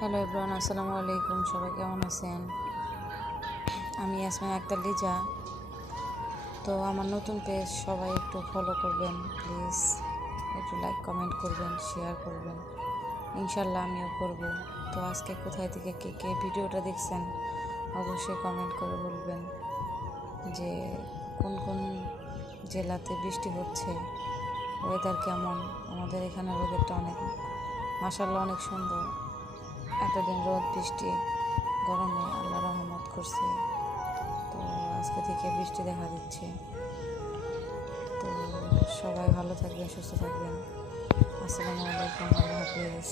Hello everyone, আসসালামু আলাইকুম। সবাই কেমন আছেন? আমি ইয়াসমিন আক্তার লিজা। তো আমার নতুন পেজ সবাই একটু ফলো করবেন প্লিজ, একটু লাইক কমেন্ট করবেন, শেয়ার করবেন, ইনশাল্লাহ আমিও করব। তো আজকে কোথায় থেকে কে কে ভিডিওটা দেখছেন অবশ্যই কমেন্ট করে বলবেন যে কোন কোন জেলাতে বৃষ্টি হচ্ছে, ওয়েদার কেমন। আমাদের এখানে ওয়েদারটা অনেক মাশাআল্লাহ অনেক সুন্দর। এতদিন রোদ বৃষ্টি গরমে আল্লাহ রহমত করছে, তো আজকে থেকে বৃষ্টি দেখা দিচ্ছে। তো সবাই ভালো থাকবেন, সুস্থ থাকবেন। আসসালামু আলাইকুম, আল্লাহ হাফিজ।